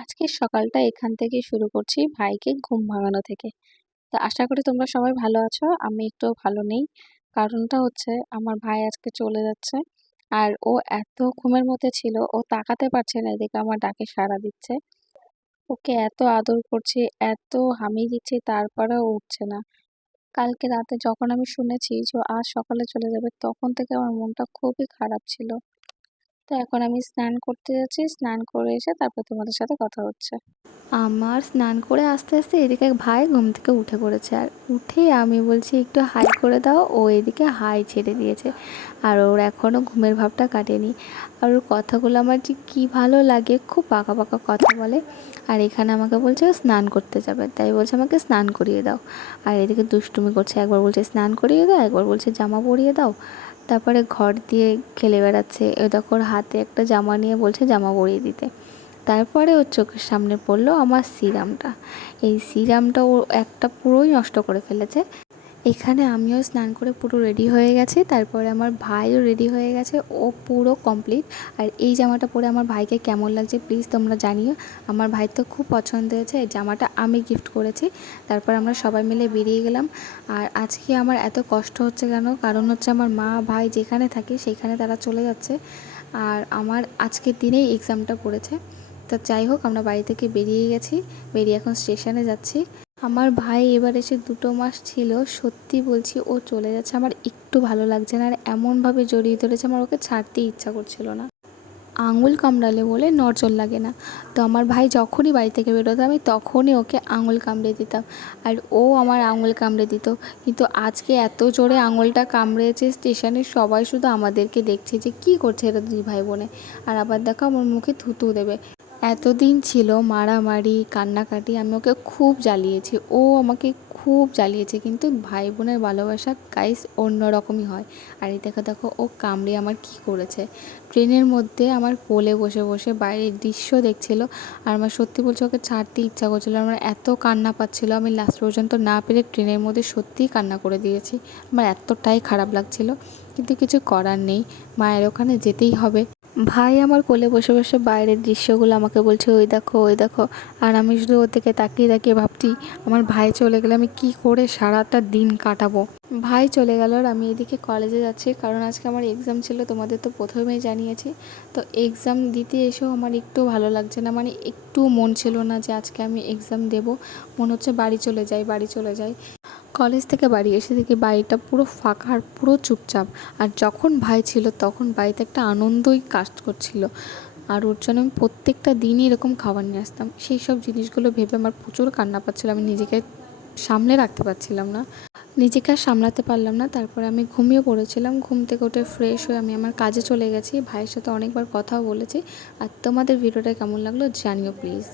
আজকের সকালটা এখান থেকে শুরু করছি ভাইকে ঘুম ভাঙানো থেকে। তো আশা করি তোমরা সবাই ভালো আছো। আমি একটুও ভালো নেই। কারণটা হচ্ছে আমার ভাই আজকে চলে যাচ্ছে। আর ও এত ঘুমের মধ্যে ছিল ও তাকাতে পারছে না এদিকে আমার ডাকে সাড়া দিচ্ছে। ওকে এত আদর করছি, এত হামি দিচ্ছি তারপরেও ও উঠছে না। কালকে রাতে যখন আমি শুনেছি যে ও আজ সকালে চলে যাবে তখন থেকে আমার মনটা খুবই খারাপ ছিল। তো এখন আমি স্নান করতে যাচ্ছি। স্নান করে এসে তারপর তোমাদের সাথে কথা হচ্ছে। আমার স্নান করে আস্তে আস্তে এদিকে ভাই ঘুম থেকে উঠে পড়েছে, আর উঠে আমি বলছি একটু হাই করে দাও, ও এদিকে হাই ছেড়ে দিয়েছে। আর ওর এখনও ঘুমের ভাবটা কাটেনি। আর ওর কথাগুলো আমার যে কী ভালো লাগে, খুব পাকা পাকা কথা বলে। আর এখানে আমাকে বলছে ও স্নান করতে যাবে, তাই বলছে আমাকে স্নান করিয়ে দাও। আর এদিকে দুষ্টুমি করছে, একবার বলছে স্নান করিয়ে দাও, একবার বলছে জামা পরিয়ে দাও। তারপরে ঘর দিয়ে খেলে বেড়াচ্ছে, ওই দেখো ওর হাতে একটা জামা নিয়ে বলছে জামা পরিয়ে দিতে। তারপরে ওর চোখের সামনে পড়লো আমার সিরামটা। এই সিরামটা ও একটা পুরোই নষ্ট করে ফেলেছে। এখানে আমিও স্নান করে পুরো রেডি হয়ে গেছি, তারপরে আমার ভাইও রেডি হয়ে গেছে, ও পুরো কমপ্লিট। আর এই জামাটা পরে আমার ভাইকে কেমন লাগছে প্লিজ তোমরা জানিও। আমার ভাই তো খুব পছন্দ হয়েছে, এই জামাটা আমি গিফট করেছি। তারপর আমরা সবাই মিলে বেরিয়ে গেলাম। আর আজকে আমার এত কষ্ট হচ্ছে কেন, কারণ হচ্ছে আমার মা ভাই যেখানে থাকে সেখানে তারা চলে যাচ্ছে। আর আমার আজকের দিনেই এক্সামটা পড়েছে। তো যাই হোক, আমরা বাড়ি থেকে বেরিয়ে গেছি, বেরিয়ে এখন স্টেশনে যাচ্ছি। আমার ভাই এবার এসে 2 মাস ছিল, সত্যি বলছি ও চলে যাচ্ছে আমার একটু ভালো লাগছে না। আর এমনভাবে জড়িয়ে ধরেছে আমার ওকে ছাড়তেই ইচ্ছা করছিল না। আঙুল কামড়ালে বলে নড়চড় লাগে না। তো আমার ভাই যখনই বাড়ি থেকে বেরোতো আমি তখনই ওকে আঙুল কামড়ে দিতাম, আর ও আমার আঙুল কামড়ে দিত। কিন্তু আজকে এত জোরে আঙুলটা কামড়েছে, স্টেশনে সবাই শুধু আমাদেরকে দেখছে যে কী করছে এরা 2 ভাই বোনে। আর আবার দেখো আমার মুখে থুতু দেবে। এতদিন ছিল মারামারি কান্নাকাটি, আমি ওকে খুব জ্বালিয়েছি, ও আমাকে খুব জ্বালিয়েছে, কিন্তু ভাই বোনের ভালোবাসা গাইস অন্য রকমই হয়। আর এই দেখো দেখো ও কামড়ে আমার কি করেছে। ট্রেনের মধ্যে আমার কোলে বসে বসে বাইরের দৃশ্য দেখছিল। আর আমার সত্যি বলছে ওকে ছাড়তে ইচ্ছা করছিল, আমার এত কান্না পাচ্ছিল, আমি লাস্ট পর্যন্ত না পেরে ট্রেনের মধ্যে সত্যিই কান্না করে দিয়েছি। আমার এতটাই খারাপ লাগছিল, কিন্তু কিছু করার নেই, মায়ের ওখানে যেতেই হবে। ভাই আমার কোলে বসে বসে বাইরের দৃশ্যগুলো আমাকে বলছে ওই দেখো ওই দেখো। আর আমি শুধু ওর দিকে তাকিয়ে তাকিয়ে ভাবছি আমার ভাই চলে গেলে আমি কি করে সারাটা দিন কাটাবো। ভাই চলে গেল আর আমি এদিকে কলেজে যাচ্ছি, কারণ আজকে আমার এক্সাম ছিল, তোমাদের তো প্রথমেই জানিয়েছি। তো এক্সাম দিতে এসেও আমার একটু ভালো লাগছে না, মানে একটু মন ছিল না যে আজকে আমি এক্সাম দেব। মনে হচ্ছে বাড়ি চলে যাই, বাড়ি চলে যাই। কলেজ থেকে বাড়ি এসে দেখি বাড়িটা পুরো ফাঁকা আর পুরো চুপচাপ। আর যখন ভাই ছিল তখন বাড়িতে একটা আনন্দই কাজ করছিল। আর ওর জন্য আমি প্রত্যেকটা দিনই এরকম খাবার নিয়ে আসতাম। সেই সব জিনিসগুলো ভেবে আমার প্রচুর কান্না পাচ্ছিল, আমি নিজেকে সামলে রাখতে পারছিলাম না, নিজেকে আর সামলাতে পারলাম না। তারপরে আমি ঘুমিয়ে পড়েছিলাম, ঘুম থেকে উঠে ফ্রেশ হয়ে আমি আমার কাজে চলে গেছি। ভাইয়ের সাথে অনেকবার কথাও বলেছি। আর তোমাদের ভিডিওটা কেমন লাগলো জানিও প্লিজ।